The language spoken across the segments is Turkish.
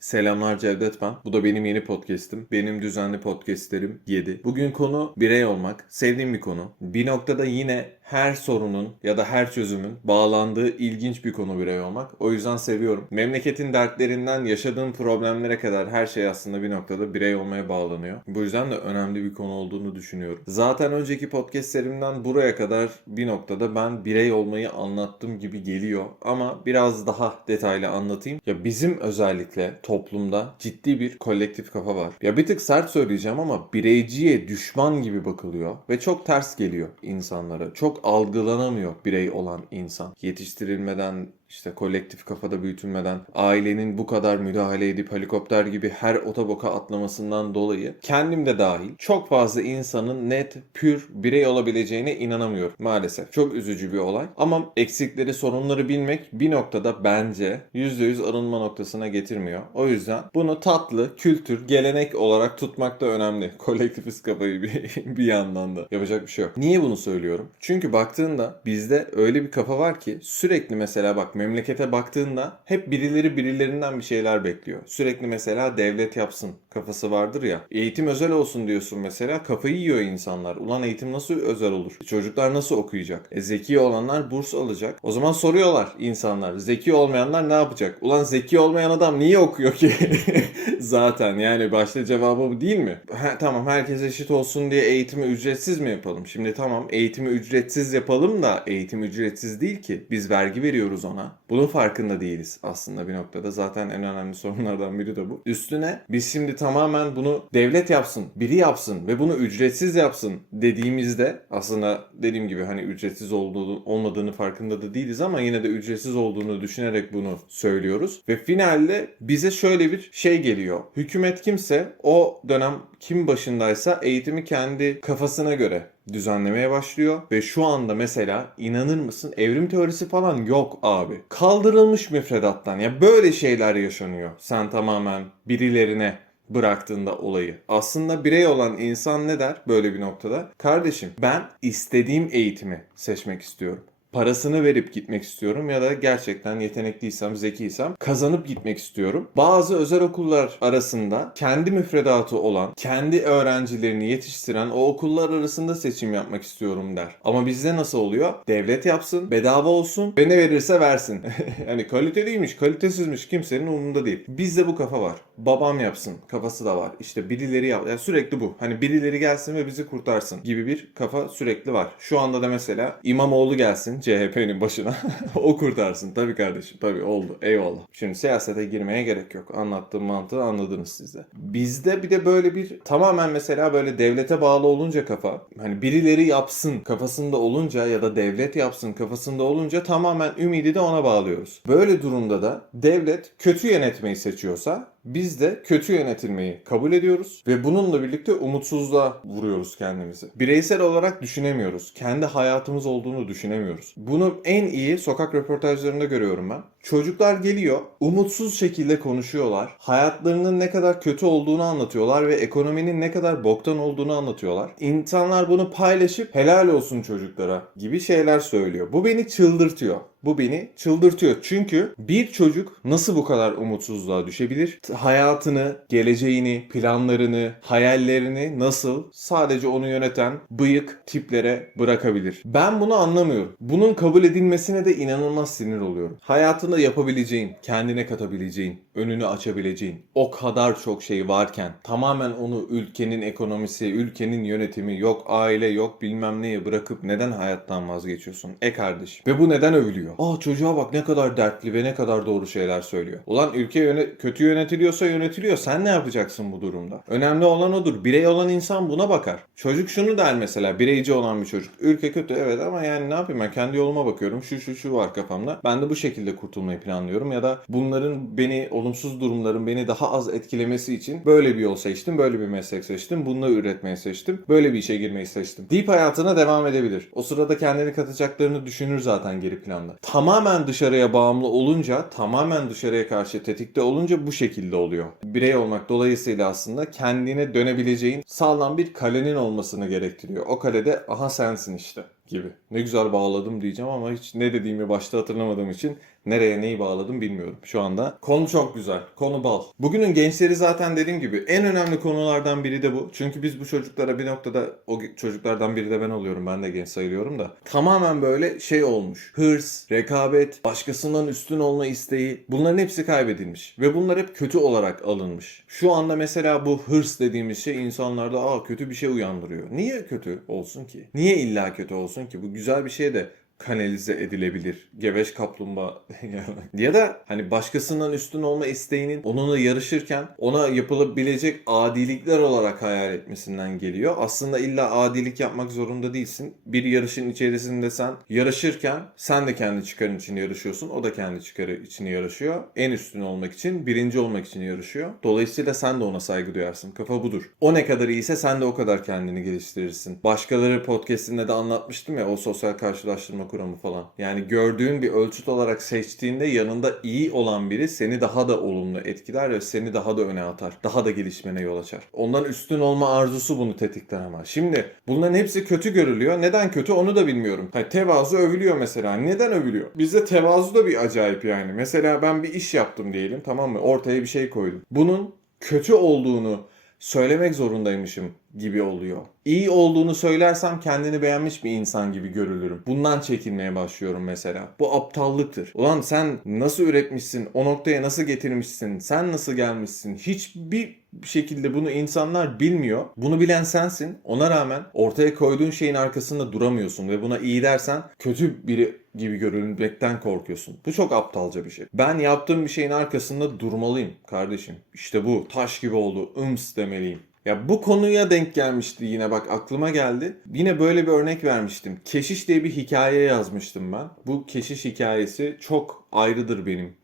Selamlar Cevdet ben. Bu da benim yeni podcast'im. Benim düzenli podcast'lerim 7. Bugün konu birey olmak. Sevdiğim bir konu. Bir noktada yine her sorunun ya da her çözümün bağlandığı ilginç bir konu birey olmak. O yüzden seviyorum. Memleketin dertlerinden yaşadığım problemlere kadar her şey aslında bir noktada birey olmaya bağlanıyor. Bu yüzden de önemli bir konu olduğunu düşünüyorum. Zaten önceki podcastlerimden buraya kadar bir noktada ben birey olmayı anlattığım gibi geliyor. Ama biraz daha detaylı anlatayım. Ya bizim özellikle toplumda ciddi bir kolektif kafa var. Ya bir tık sert söyleyeceğim ama bireyciye düşman gibi bakılıyor ve çok ters geliyor insanlara. Çok algılanamıyor birey olan insan. Yetiştirilmeden işte kolektif kafada büyütülmeden ailenin bu kadar müdahale edip helikopter gibi her otoboka atlamasından dolayı kendim de dahil çok fazla insanın net pür birey olabileceğine inanamıyorum maalesef. Çok üzücü bir olay ama eksikleri sorunları bilmek bir noktada bence %100 arınma noktasına getirmiyor. O yüzden bunu tatlı, kültür, gelenek olarak tutmak da önemli. Kolektifist kafayı bir, bir yandan da. Yapacak bir şey yok. Niye bunu söylüyorum? Çünkü baktığında bizde öyle bir kafa var ki sürekli mesela bak memlekete baktığında hep birileri birilerinden bir şeyler bekliyor. Sürekli mesela devlet yapsın kafası vardır ya. Eğitim özel olsun diyorsun mesela kafayı yiyor insanlar. Ulan eğitim nasıl özel olur? Çocuklar nasıl okuyacak? E, zeki olanlar burs alacak. O zaman soruyorlar insanlar. Zeki olmayanlar ne yapacak? Ulan zeki olmayan adam niye okuyor ki? Zaten yani başta cevabı bu değil mi? Ha, tamam herkes eşit olsun diye eğitimi ücretsiz mi yapalım? Şimdi tamam eğitimi ücretsiz yapalım da eğitim ücretsiz değil ki. Biz vergi veriyoruz ona. Bunun farkında değiliz aslında bir noktada. Zaten en önemli sorunlardan biri de bu. Üstüne biz şimdi tamamen bunu devlet yapsın, biri yapsın ve bunu ücretsiz yapsın dediğimizde aslında dediğim gibi hani ücretsiz olduğu olmadığını farkında da değiliz ama yine de ücretsiz olduğunu düşünerek bunu söylüyoruz. Ve finalde bize şöyle bir şey geliyor. Hükümet kimse o dönem kim başındaysa eğitimi kendi kafasına göre düzenlemeye başlıyor ve şu anda mesela inanır mısın evrim teorisi falan yok abi. Kaldırılmış müfredattan ya böyle şeyler yaşanıyor. Sen tamamen birilerine bıraktığında olayı. Aslında birey olan insan ne der böyle bir noktada? Kardeşim ben istediğim eğitimi seçmek istiyorum parasını verip gitmek istiyorum ya da gerçekten yetenekliysem, zekiysem kazanıp gitmek istiyorum. Bazı özel okullar arasında kendi müfredatı olan, kendi öğrencilerini yetiştiren o okullar arasında seçim yapmak istiyorum der. Ama bizde nasıl oluyor? Devlet yapsın, bedava olsun ve ne verirse versin. hani kaliteliymiş, kalitesizmiş kimsenin umurunda değil. Bizde bu kafa var. Babam yapsın kafası da var. İşte birileri yap. Yani sürekli bu. Hani birileri gelsin ve bizi kurtarsın gibi bir kafa sürekli var. Şu anda da mesela İmamoğlu gelsin CHP'nin başına o kurtarsın. Tabii kardeşim tabii oldu. Eyvallah. Şimdi siyasete girmeye gerek yok. Anlattığım mantığı anladınız siz de. Bizde bir de böyle bir tamamen mesela böyle devlete bağlı olunca kafa hani birileri yapsın kafasında olunca ya da devlet yapsın kafasında olunca tamamen ümidi de ona bağlıyoruz. Böyle durumda da devlet kötü yönetmeyi seçiyorsa biz de kötü yönetilmeyi kabul ediyoruz ve bununla birlikte umutsuzluğa vuruyoruz kendimizi. Bireysel olarak düşünemiyoruz. Kendi hayatımız olduğunu düşünemiyoruz. Bunu en iyi sokak röportajlarında görüyorum ben. Çocuklar geliyor, umutsuz şekilde konuşuyorlar. Hayatlarının ne kadar kötü olduğunu anlatıyorlar ve ekonominin ne kadar boktan olduğunu anlatıyorlar. İnsanlar bunu paylaşıp helal olsun çocuklara gibi şeyler söylüyor. Bu beni çıldırtıyor. Bu beni çıldırtıyor. Çünkü bir çocuk nasıl bu kadar umutsuzluğa düşebilir? Hayatını, geleceğini, planlarını, hayallerini nasıl sadece onu yöneten bıyık tiplere bırakabilir? Ben bunu anlamıyorum. Bunun kabul edilmesine de inanılmaz sinir oluyorum. Hayatında yapabileceğin, kendine katabileceğin, önünü açabileceğin o kadar çok şey varken tamamen onu ülkenin ekonomisi, ülkenin yönetimi, yok aile, yok bilmem neye bırakıp neden hayattan vazgeçiyorsun? E kardeşim. Ve bu neden övülüyor? Aa çocuğa bak ne kadar dertli ve ne kadar doğru şeyler söylüyor. Ulan ülke yöne- kötü yönetiliyorsa yönetiliyor. Sen ne yapacaksın bu durumda? Önemli olan odur. Birey olan insan buna bakar. Çocuk şunu der mesela bireyci olan bir çocuk. Ülke kötü evet ama yani ne yapayım ben kendi yoluma bakıyorum. Şu şu şu var kafamda. Ben de bu şekilde kurtulmayı planlıyorum ya da bunların beni olumsuz durumların beni daha az etkilemesi için böyle bir yol seçtim. Böyle bir meslek seçtim. Bununla üretmeyi seçtim. Böyle bir işe girmeyi seçtim. Deyip hayatına devam edebilir. O sırada kendini katacaklarını düşünür zaten geri planda. Tamamen dışarıya bağımlı olunca, tamamen dışarıya karşı tetikte olunca bu şekilde oluyor. Birey olmak dolayısıyla aslında kendine dönebileceğin sağlam bir kalenin olmasını gerektiriyor. O kalede aha sensin işte. Gibi. Ne güzel bağladım diyeceğim ama hiç ne dediğimi başta hatırlamadığım için nereye neyi bağladım bilmiyorum şu anda. Konu çok güzel. Konu bal. Bugünün gençleri zaten dediğim gibi en önemli konulardan biri de bu. Çünkü biz bu çocuklara bir noktada o çocuklardan biri de ben oluyorum. Ben de genç sayılıyorum da. Tamamen böyle şey olmuş. Hırs, rekabet, başkasından üstün olma isteği bunların hepsi kaybedilmiş. Ve bunlar hep kötü olarak alınmış. Şu anda mesela bu hırs dediğimiz şey insanlarda aa kötü bir şey uyandırıyor. Niye kötü olsun ki? Niye illa kötü olsun ki? Bu güzel bir şey de kanalize edilebilir. Geveş kaplumbağa ya da hani başkasından üstün olma isteğinin onunla yarışırken ona yapılabilecek adilikler olarak hayal etmesinden geliyor. Aslında illa adilik yapmak zorunda değilsin. Bir yarışın içerisinde sen yarışırken sen de kendi çıkarın için yarışıyorsun. O da kendi çıkarı için yarışıyor. En üstün olmak için, birinci olmak için yarışıyor. Dolayısıyla sen de ona saygı duyarsın. Kafa budur. O ne kadar iyiyse sen de o kadar kendini geliştirirsin. Başkaları podcastinde de anlatmıştım ya o sosyal karşılaştırma kuramı falan. Yani gördüğün bir ölçüt olarak seçtiğinde yanında iyi olan biri seni daha da olumlu etkiler ve seni daha da öne atar. Daha da gelişmene yol açar. Ondan üstün olma arzusu bunu tetikler ama. Şimdi bunların hepsi kötü görülüyor. Neden kötü onu da bilmiyorum. Hani tevazu övülüyor mesela. Neden övülüyor? Bizde tevazu da bir acayip yani. Mesela ben bir iş yaptım diyelim tamam mı? Ortaya bir şey koydum. Bunun kötü olduğunu söylemek zorundaymışım gibi oluyor. İyi olduğunu söylersem kendini beğenmiş bir insan gibi görülürüm. Bundan çekinmeye başlıyorum mesela. Bu aptallıktır. Ulan sen nasıl üretmişsin? O noktaya nasıl getirmişsin? Sen nasıl gelmişsin? Hiçbir şekilde bunu insanlar bilmiyor. Bunu bilen sensin. Ona rağmen ortaya koyduğun şeyin arkasında duramıyorsun ve buna iyi dersen kötü biri gibi görünmekten korkuyorsun. Bu çok aptalca bir şey. Ben yaptığım bir şeyin arkasında durmalıyım kardeşim. İşte bu taş gibi oldu. Ims demeliyim. Ya bu konuya denk gelmişti yine bak aklıma geldi. Yine böyle bir örnek vermiştim. Keşiş diye bir hikaye yazmıştım ben. Bu keşiş hikayesi çok ayrıdır benim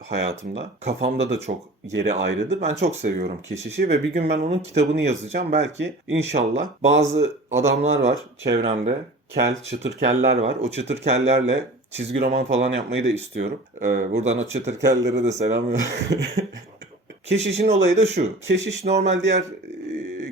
hayatımda. Kafamda da çok yeri ayrıdır. Ben çok seviyorum keşişi ve bir gün ben onun kitabını yazacağım. Belki inşallah bazı adamlar var çevremde. Kel, çıtır keller var. O çıtır kellerle çizgi roman falan yapmayı da istiyorum. Ee, buradan o çıtır kellere de selam Keşişin olayı da şu. Keşiş normal diğer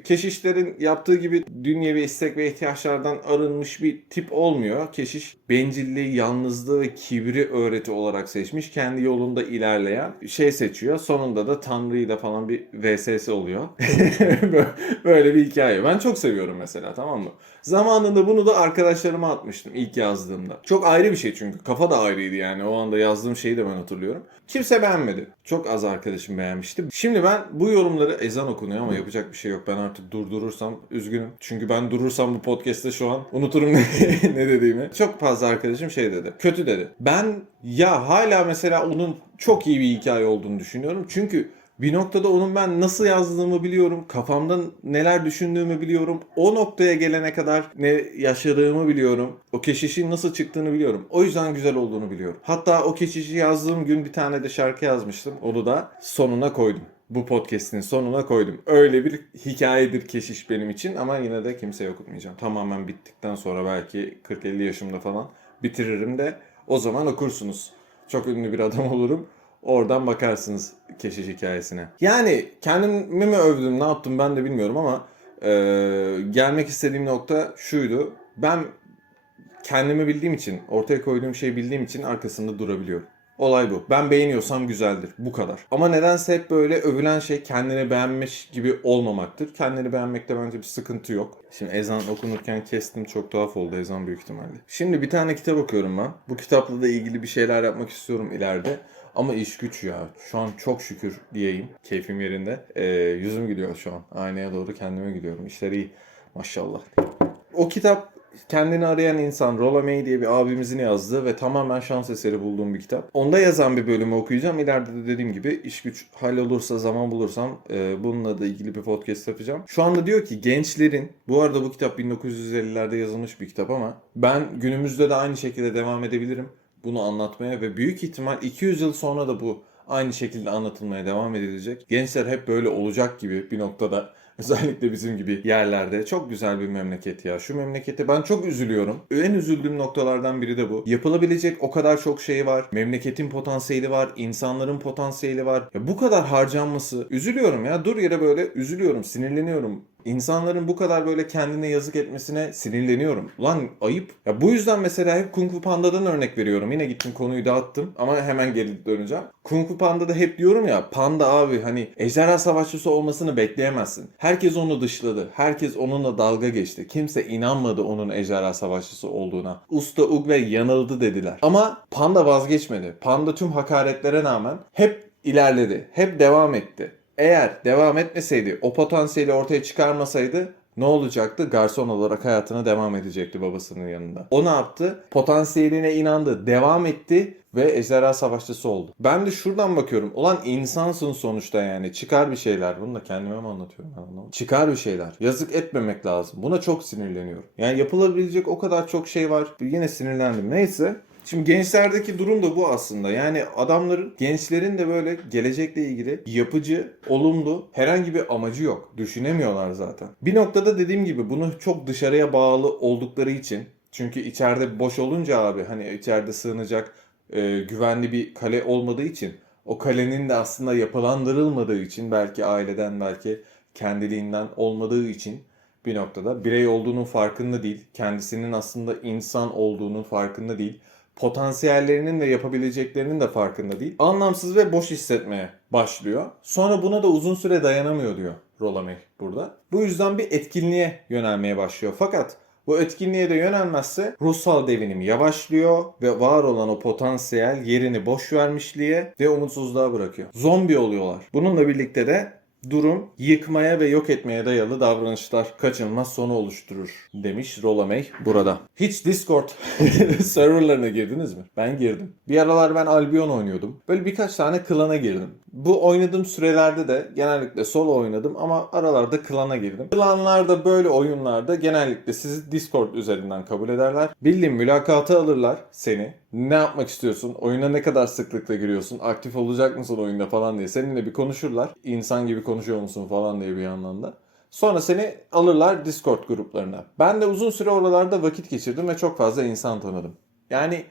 keşişlerin yaptığı gibi dünyevi istek ve ihtiyaçlardan arınmış bir tip olmuyor. Keşiş bencilliği, yalnızlığı ve kibri öğreti olarak seçmiş. Kendi yolunda ilerleyen şey seçiyor. Sonunda da Tanrı ile falan bir VSS oluyor. Böyle bir hikaye. Ben çok seviyorum mesela tamam mı? Zamanında bunu da arkadaşlarıma atmıştım ilk yazdığımda. Çok ayrı bir şey çünkü. Kafa da ayrıydı yani. O anda yazdığım şeyi de ben hatırlıyorum. Kimse beğenmedi. Çok az arkadaşım beğenmişti. Şimdi ben bu yorumları ezan okunuyor ama yapacak bir şey yok. Ben artık durdurursam üzgünüm. Çünkü ben durursam bu podcast'te şu an unuturum ne, ne dediğimi. Çok fazla arkadaşım şey dedi. Kötü dedi. Ben ya hala mesela onun çok iyi bir hikaye olduğunu düşünüyorum. Çünkü bir noktada onun ben nasıl yazdığımı biliyorum. Kafamda neler düşündüğümü biliyorum. O noktaya gelene kadar ne yaşadığımı biliyorum. O keşişin nasıl çıktığını biliyorum. O yüzden güzel olduğunu biliyorum. Hatta o keşişi yazdığım gün bir tane de şarkı yazmıştım. Onu da sonuna koydum bu podcast'in sonuna koydum. Öyle bir hikayedir keşiş benim için ama yine de kimseye okutmayacağım. Tamamen bittikten sonra belki 40-50 yaşımda falan bitiririm de o zaman okursunuz. Çok ünlü bir adam olurum. Oradan bakarsınız keşiş hikayesine. Yani kendimi mi övdüm ne yaptım ben de bilmiyorum ama e, gelmek istediğim nokta şuydu. Ben kendimi bildiğim için, ortaya koyduğum şeyi bildiğim için arkasında durabiliyorum. Olay bu. Ben beğeniyorsam güzeldir. Bu kadar. Ama nedense hep böyle övülen şey kendini beğenmiş gibi olmamaktır. Kendini beğenmekte bence bir sıkıntı yok. Şimdi ezan okunurken kestim çok tuhaf oldu ezan büyük ihtimalle. Şimdi bir tane kitap okuyorum ben. Bu kitapla da ilgili bir şeyler yapmak istiyorum ileride. Ama iş güç ya. Şu an çok şükür diyeyim. Keyfim yerinde. Ee, yüzüm gülüyor şu an. Aynaya doğru kendime gülüyorum. İşler iyi. Maşallah. O kitap kendini arayan insan Rolla May diye bir abimizin yazdığı ve tamamen şans eseri bulduğum bir kitap. Onda yazan bir bölümü okuyacağım. İleride de dediğim gibi iş güç hallolursa zaman bulursam e, bununla da ilgili bir podcast yapacağım. Şu anda diyor ki gençlerin bu arada bu kitap 1950'lerde yazılmış bir kitap ama ben günümüzde de aynı şekilde devam edebilirim bunu anlatmaya ve büyük ihtimal 200 yıl sonra da bu aynı şekilde anlatılmaya devam edilecek. Gençler hep böyle olacak gibi bir noktada Özellikle bizim gibi yerlerde. Çok güzel bir memleket ya. Şu memlekete ben çok üzülüyorum. En üzüldüğüm noktalardan biri de bu. Yapılabilecek o kadar çok şey var. Memleketin potansiyeli var. insanların potansiyeli var. Ya bu kadar harcanması. Üzülüyorum ya. Dur yere böyle üzülüyorum. Sinirleniyorum İnsanların bu kadar böyle kendine yazık etmesine sinirleniyorum. Ulan ayıp. Ya bu yüzden mesela hep Kung Fu Panda'dan örnek veriyorum. Yine gittim konuyu dağıttım ama hemen geri döneceğim. Kung Fu Panda'da hep diyorum ya panda abi hani ejderha savaşçısı olmasını bekleyemezsin. Herkes onu dışladı. Herkes onunla dalga geçti. Kimse inanmadı onun ejderha savaşçısı olduğuna. Usta Ugve yanıldı dediler. Ama panda vazgeçmedi. Panda tüm hakaretlere rağmen hep ilerledi. Hep devam etti. Eğer devam etmeseydi, o potansiyeli ortaya çıkarmasaydı ne olacaktı? Garson olarak hayatına devam edecekti babasının yanında. O ne yaptı? Potansiyeline inandı, devam etti ve ejderha savaşçısı oldu. Ben de şuradan bakıyorum. Ulan insansın sonuçta yani. Çıkar bir şeyler. Bunu da kendime mi anlatıyorum anlamadım. Çıkar bir şeyler. Yazık etmemek lazım. Buna çok sinirleniyorum. Yani yapılabilecek o kadar çok şey var. Yine sinirlendim. Neyse. Şimdi gençlerdeki durum da bu aslında. Yani adamların, gençlerin de böyle gelecekle ilgili yapıcı, olumlu herhangi bir amacı yok. Düşünemiyorlar zaten. Bir noktada dediğim gibi bunu çok dışarıya bağlı oldukları için çünkü içeride boş olunca abi hani içeride sığınacak e, güvenli bir kale olmadığı için o kalenin de aslında yapılandırılmadığı için belki aileden belki kendiliğinden olmadığı için bir noktada birey olduğunun farkında değil. Kendisinin aslında insan olduğunun farkında değil. Potansiyellerinin ve yapabileceklerinin de farkında değil. Anlamsız ve boş hissetmeye başlıyor. Sonra buna da uzun süre dayanamıyor diyor Rolame burada. Bu yüzden bir etkinliğe yönelmeye başlıyor. Fakat bu etkinliğe de yönelmezse ruhsal devinim yavaşlıyor ve var olan o potansiyel yerini boş vermişliğe ve umutsuzluğa bırakıyor. Zombi oluyorlar. Bununla birlikte de durum yıkmaya ve yok etmeye dayalı davranışlar kaçınılmaz sonu oluşturur demiş Rolamey burada. Hiç Discord serverlarına girdiniz mi? Ben girdim. Bir aralar ben Albion oynuyordum. Böyle birkaç tane klana girdim. Bu oynadığım sürelerde de genellikle solo oynadım ama aralarda klana girdim. Klanlarda böyle oyunlarda genellikle sizi Discord üzerinden kabul ederler. Bildiğin mülakata alırlar seni. Ne yapmak istiyorsun? Oyuna ne kadar sıklıkla giriyorsun? Aktif olacak mısın oyunda falan diye. Seninle bir konuşurlar. İnsan gibi konuşuyor musun falan diye bir yandan da. Sonra seni alırlar Discord gruplarına. Ben de uzun süre oralarda vakit geçirdim ve çok fazla insan tanıdım. Yani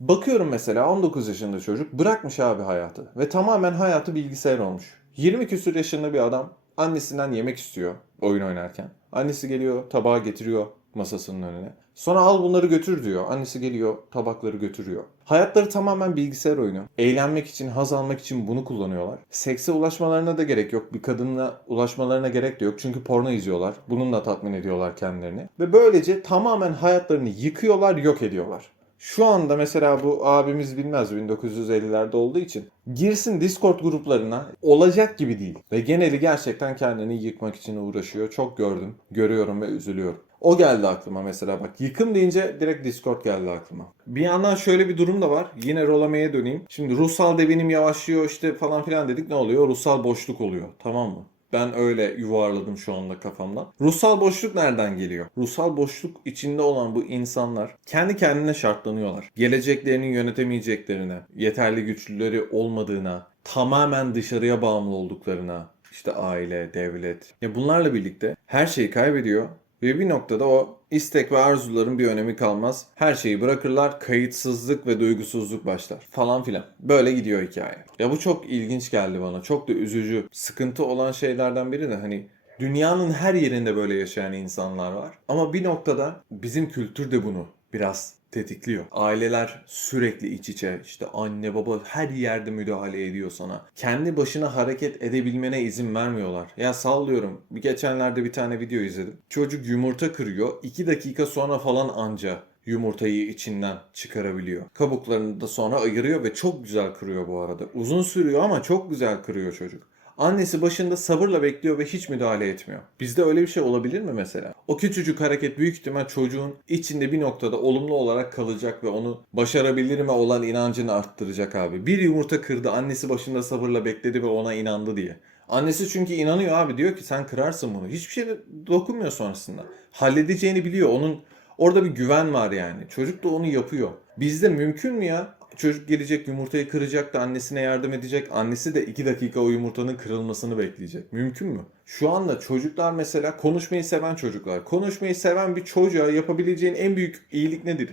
bakıyorum mesela 19 yaşında çocuk bırakmış abi hayatı ve tamamen hayatı bilgisayar olmuş. 20 küsur yaşında bir adam annesinden yemek istiyor oyun oynarken. Annesi geliyor tabağı getiriyor masasının önüne. Sonra al bunları götür diyor. Annesi geliyor tabakları götürüyor. Hayatları tamamen bilgisayar oyunu. Eğlenmek için, haz almak için bunu kullanıyorlar. Sekse ulaşmalarına da gerek yok. Bir kadınla ulaşmalarına gerek de yok. Çünkü porno izliyorlar. Bununla tatmin ediyorlar kendilerini. Ve böylece tamamen hayatlarını yıkıyorlar, yok ediyorlar. Şu anda mesela bu abimiz bilmez 1950'lerde olduğu için girsin Discord gruplarına olacak gibi değil. Ve geneli gerçekten kendini yıkmak için uğraşıyor. Çok gördüm, görüyorum ve üzülüyorum. O geldi aklıma mesela bak yıkım deyince direkt Discord geldi aklıma. Bir yandan şöyle bir durum da var. Yine Rolame'ye döneyim. Şimdi ruhsal devinim yavaşlıyor işte falan filan dedik ne oluyor? Ruhsal boşluk oluyor. Tamam mı? Ben öyle yuvarladım şu anda kafamdan. Ruhsal boşluk nereden geliyor? Ruhsal boşluk içinde olan bu insanlar kendi kendine şartlanıyorlar. Geleceklerini yönetemeyeceklerine, yeterli güçlüleri olmadığına, tamamen dışarıya bağımlı olduklarına, işte aile, devlet. Ya bunlarla birlikte her şeyi kaybediyor ve bir noktada o istek ve arzuların bir önemi kalmaz. Her şeyi bırakırlar, kayıtsızlık ve duygusuzluk başlar falan filan. Böyle gidiyor hikaye. Ya bu çok ilginç geldi bana. Çok da üzücü. Sıkıntı olan şeylerden biri de hani dünyanın her yerinde böyle yaşayan insanlar var. Ama bir noktada bizim kültür de bunu biraz tetikliyor. Aileler sürekli iç içe işte anne baba her yerde müdahale ediyor sana. Kendi başına hareket edebilmene izin vermiyorlar. Ya sallıyorum geçenlerde bir tane video izledim. Çocuk yumurta kırıyor 2 dakika sonra falan anca yumurtayı içinden çıkarabiliyor. Kabuklarını da sonra ayırıyor ve çok güzel kırıyor bu arada. Uzun sürüyor ama çok güzel kırıyor çocuk. Annesi başında sabırla bekliyor ve hiç müdahale etmiyor. Bizde öyle bir şey olabilir mi mesela? O küçücük hareket büyük ihtimal çocuğun içinde bir noktada olumlu olarak kalacak ve onu başarabilir mi olan inancını arttıracak abi. Bir yumurta kırdı, annesi başında sabırla bekledi ve ona inandı diye. Annesi çünkü inanıyor abi diyor ki sen kırarsın bunu. Hiçbir şey dokunmuyor sonrasında. Halledeceğini biliyor. Onun orada bir güven var yani. Çocuk da onu yapıyor. Bizde mümkün mü ya? Çocuk gelecek yumurtayı kıracak da annesine yardım edecek. Annesi de 2 dakika o yumurtanın kırılmasını bekleyecek. Mümkün mü? Şu anda çocuklar mesela konuşmayı seven çocuklar. Konuşmayı seven bir çocuğa yapabileceğin en büyük iyilik nedir?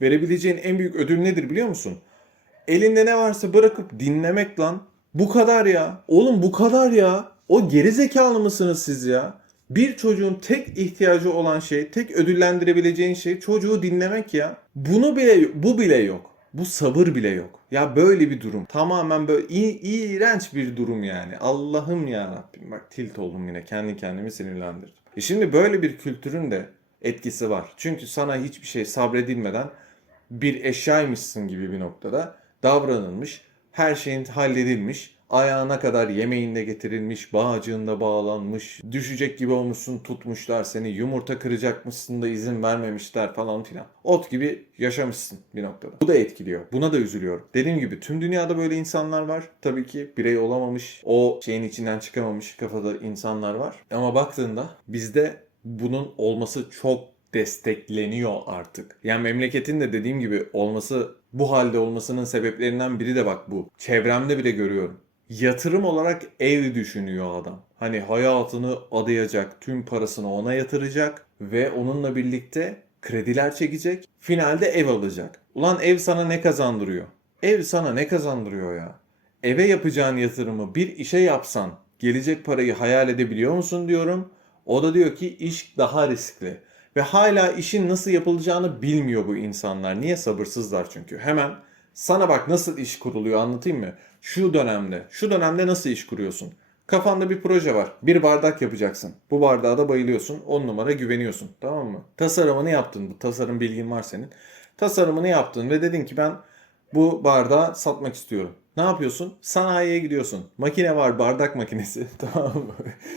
Verebileceğin en büyük ödül nedir biliyor musun? Elinde ne varsa bırakıp dinlemek lan. Bu kadar ya. Oğlum bu kadar ya. O geri zekalı mısınız siz ya? Bir çocuğun tek ihtiyacı olan şey, tek ödüllendirebileceğin şey çocuğu dinlemek ya. Bunu bile bu bile yok. Bu sabır bile yok. Ya böyle bir durum. Tamamen böyle i- iğrenç bir durum yani. Allah'ım ya Rabbim. Bak tilt oldum yine. Kendi kendimi sinirlendirdim. E şimdi böyle bir kültürün de etkisi var. Çünkü sana hiçbir şey sabredilmeden bir eşyaymışsın gibi bir noktada davranılmış. Her şeyin halledilmiş. Ayağına kadar yemeğinde getirilmiş, bağcığında bağlanmış, düşecek gibi olmuşsun tutmuşlar seni, yumurta kıracakmışsın da izin vermemişler falan filan. Ot gibi yaşamışsın bir noktada. Bu da etkiliyor. Buna da üzülüyorum. Dediğim gibi tüm dünyada böyle insanlar var. Tabii ki birey olamamış, o şeyin içinden çıkamamış kafada insanlar var. Ama baktığında bizde bunun olması çok destekleniyor artık. Yani memleketin de dediğim gibi olması bu halde olmasının sebeplerinden biri de bak bu. Çevremde bile görüyorum. Yatırım olarak ev düşünüyor adam. Hani hayatını adayacak, tüm parasını ona yatıracak ve onunla birlikte krediler çekecek. Finalde ev alacak. Ulan ev sana ne kazandırıyor? Ev sana ne kazandırıyor ya? Eve yapacağın yatırımı bir işe yapsan gelecek parayı hayal edebiliyor musun diyorum. O da diyor ki iş daha riskli. Ve hala işin nasıl yapılacağını bilmiyor bu insanlar. Niye sabırsızlar çünkü. Hemen sana bak nasıl iş kuruluyor anlatayım mı? Şu dönemde, şu dönemde nasıl iş kuruyorsun? Kafanda bir proje var. Bir bardak yapacaksın. Bu bardağa da bayılıyorsun. 10 numara güveniyorsun. Tamam mı? Tasarımını yaptın. Bu tasarım bilgin var senin. Tasarımını yaptın ve dedin ki ben bu bardağı satmak istiyorum. Ne yapıyorsun? Sanayiye gidiyorsun. Makine var, bardak makinesi. tamam mı?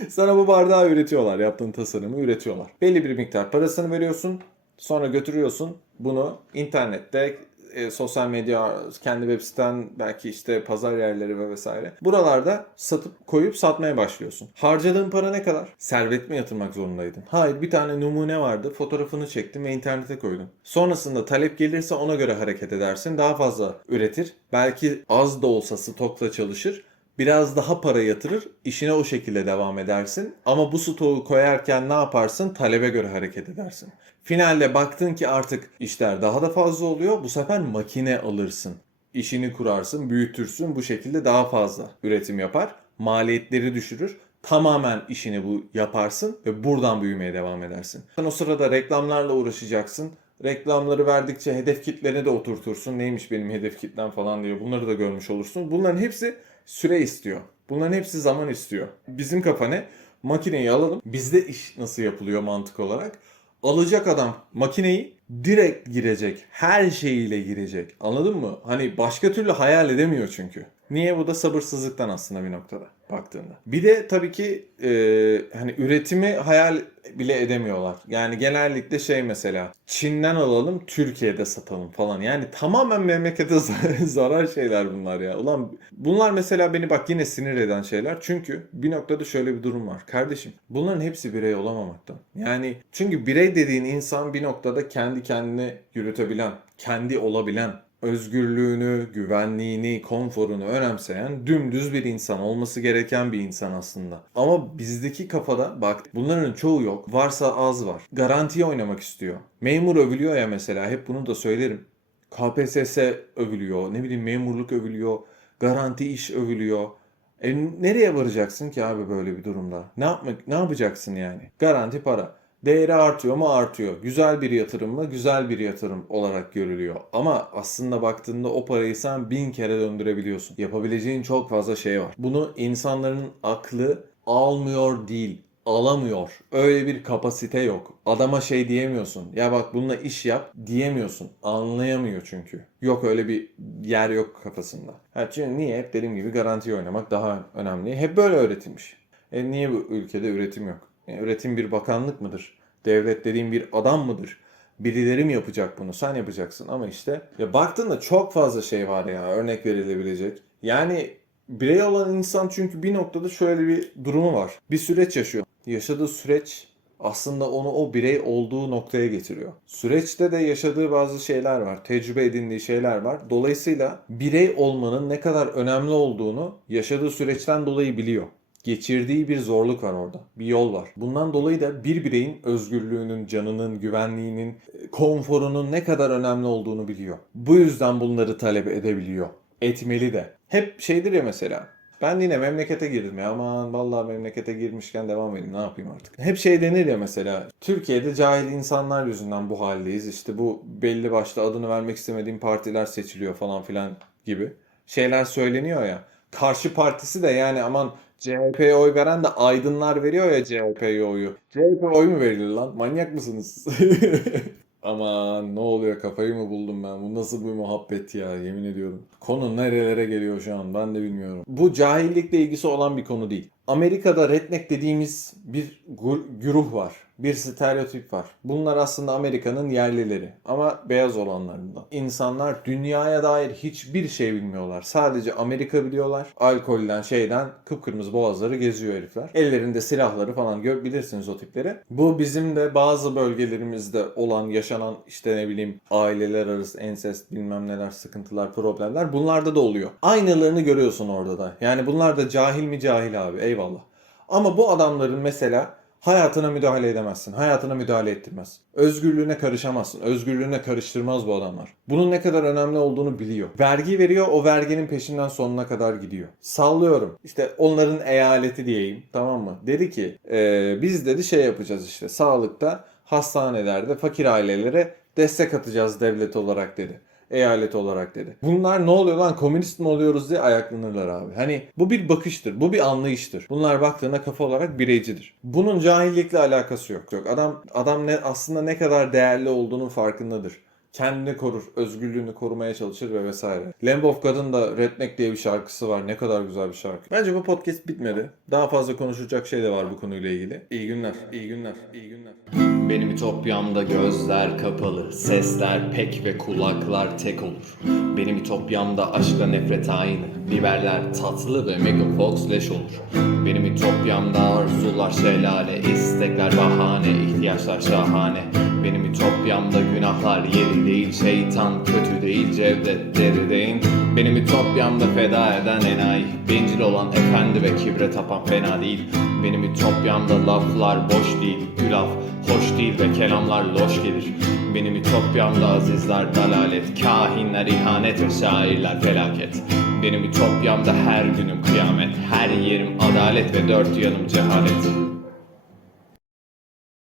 Sana bu bardağı üretiyorlar. Yaptığın tasarımı üretiyorlar. Belli bir miktar parasını veriyorsun. Sonra götürüyorsun. Bunu internette e, sosyal medya, kendi web siten, belki işte pazar yerleri ve vesaire. Buralarda satıp koyup satmaya başlıyorsun. Harcadığın para ne kadar? Servet mi yatırmak zorundaydın? Hayır bir tane numune vardı. Fotoğrafını çektim ve internete koydum. Sonrasında talep gelirse ona göre hareket edersin. Daha fazla üretir. Belki az da olsa stokla çalışır biraz daha para yatırır, işine o şekilde devam edersin. Ama bu stoğu koyarken ne yaparsın? Talebe göre hareket edersin. Finalde baktın ki artık işler daha da fazla oluyor. Bu sefer makine alırsın. İşini kurarsın, büyütürsün. Bu şekilde daha fazla üretim yapar. Maliyetleri düşürür. Tamamen işini bu yaparsın ve buradan büyümeye devam edersin. Sen o sırada reklamlarla uğraşacaksın. Reklamları verdikçe hedef kitleni de oturtursun. Neymiş benim hedef kitlem falan diye bunları da görmüş olursun. Bunların hepsi süre istiyor. Bunların hepsi zaman istiyor. Bizim kafa ne? Makineyi alalım. Bizde iş nasıl yapılıyor mantık olarak? Alacak adam makineyi direkt girecek. Her şeyiyle girecek. Anladın mı? Hani başka türlü hayal edemiyor çünkü. Niye? Bu da sabırsızlıktan aslında bir noktada baktığında. Bir de tabii ki e, hani üretimi hayal bile edemiyorlar. Yani genellikle şey mesela Çin'den alalım Türkiye'de satalım falan. Yani tamamen memlekete zarar şeyler bunlar ya. Ulan bunlar mesela beni bak yine sinir eden şeyler. Çünkü bir noktada şöyle bir durum var. Kardeşim bunların hepsi birey olamamaktan. Yani çünkü birey dediğin insan bir noktada kendi kendini yürütebilen, kendi olabilen, özgürlüğünü, güvenliğini, konforunu önemseyen dümdüz bir insan olması gereken bir insan aslında. Ama bizdeki kafada bak bunların çoğu yok. Varsa az var. Garantiye oynamak istiyor. Memur övülüyor ya mesela hep bunu da söylerim. KPSS övülüyor. Ne bileyim memurluk övülüyor. Garanti iş övülüyor. E nereye varacaksın ki abi böyle bir durumda? Ne yapmak ne yapacaksın yani? Garanti para. Değeri artıyor mu? Artıyor. Güzel bir yatırım mı? Güzel bir yatırım olarak görülüyor. Ama aslında baktığında o parayı sen bin kere döndürebiliyorsun. Yapabileceğin çok fazla şey var. Bunu insanların aklı almıyor değil alamıyor. Öyle bir kapasite yok. Adama şey diyemiyorsun. Ya bak bununla iş yap diyemiyorsun. Anlayamıyor çünkü. Yok öyle bir yer yok kafasında. Ha, çünkü niye? Hep dediğim gibi garanti oynamak daha önemli. Hep böyle öğretilmiş. E niye bu ülkede üretim yok? Yani üretim bir bakanlık mıdır? Devlet dediğim bir adam mıdır? Birileri mi yapacak bunu? Sen yapacaksın ama işte ya baktığında çok fazla şey var ya örnek verilebilecek. Yani birey olan insan çünkü bir noktada şöyle bir durumu var. Bir süreç yaşıyor. Yaşadığı süreç aslında onu o birey olduğu noktaya getiriyor. Süreçte de yaşadığı bazı şeyler var. Tecrübe edindiği şeyler var. Dolayısıyla birey olmanın ne kadar önemli olduğunu yaşadığı süreçten dolayı biliyor geçirdiği bir zorluk var orada. Bir yol var. Bundan dolayı da bir bireyin özgürlüğünün, canının, güvenliğinin, konforunun ne kadar önemli olduğunu biliyor. Bu yüzden bunları talep edebiliyor. Etmeli de. Hep şeydir ya mesela. Ben yine memlekete girdim ya. Aman vallahi memlekete girmişken devam edeyim. Ne yapayım artık? Hep şey denir ya mesela. Türkiye'de cahil insanlar yüzünden bu haldeyiz. İşte bu belli başlı adını vermek istemediğim partiler seçiliyor falan filan gibi. Şeyler söyleniyor ya. Karşı partisi de yani aman CHP'ye oy veren de aydınlar veriyor ya CHP'ye oyu. CHP oy mu verilir lan? Manyak mısınız? Aman ne oluyor kafayı mı buldum ben? Bu nasıl bir muhabbet ya yemin ediyorum. Konu nerelere geliyor şu an ben de bilmiyorum. Bu cahillikle ilgisi olan bir konu değil. Amerika'da redneck dediğimiz bir güruh var. Bir stereotip var. Bunlar aslında Amerika'nın yerlileri ama beyaz olanlarından. İnsanlar dünyaya dair hiçbir şey bilmiyorlar. Sadece Amerika biliyorlar. Alkolden şeyden kıpkırmızı boğazları geziyor herifler. Ellerinde silahları falan gö- bilirsiniz o tipleri. Bu bizim de bazı bölgelerimizde olan yaşanan işte ne bileyim aileler arası ensest bilmem neler sıkıntılar problemler bunlarda da oluyor. Aynalarını görüyorsun orada da. Yani bunlar da cahil mi cahil abi eyvallah. Ama bu adamların mesela hayatına müdahale edemezsin. Hayatına müdahale ettirmez. Özgürlüğüne karışamazsın. Özgürlüğüne karıştırmaz bu adamlar. Bunun ne kadar önemli olduğunu biliyor. Vergi veriyor, o verginin peşinden sonuna kadar gidiyor. Sallıyorum. İşte onların eyaleti diyeyim. Tamam mı? Dedi ki "Ee, biz dedi şey yapacağız işte sağlıkta hastanelerde fakir ailelere destek atacağız devlet olarak dedi eyalet olarak dedi. Bunlar ne oluyor lan komünist mi oluyoruz diye ayaklanırlar abi. Hani bu bir bakıştır, bu bir anlayıştır. Bunlar baktığında kafa olarak bireycidir. Bunun cahillikle alakası yok. Yok adam adam ne aslında ne kadar değerli olduğunun farkındadır. Kendini korur, özgürlüğünü korumaya çalışır ve vesaire. Lamb of God'un da Redneck diye bir şarkısı var. Ne kadar güzel bir şarkı. Bence bu podcast bitmedi. Daha fazla konuşacak şey de var bu konuyla ilgili. İyi günler, iyi günler, iyi günler. Benim ütopyamda gözler kapalı, sesler pek ve kulaklar tek olur. Benim ütopyamda aşkla nefret aynı, biberler tatlı ve Megan Fox leş olur. Benim ütopyamda arzular şelale, istekler bahane, ihtiyaçlar şahane. Benim ütopyamda günahlar yeri değil, şeytan kötü değil, Cevdet derideyim. Benim ütopyamda feda eden enayi, bencil olan efendi ve kibre tapan fena değil. Benim ütopyamda laflar boş değil, gülaf hoş değil ve kelamlar loş gelir. Benim ütopyamda azizler dalalet, kahinler ihanet ve şairler felaket. Benim ütopyamda her günüm kıyamet, her yerim adalet ve dört yanım cehalet.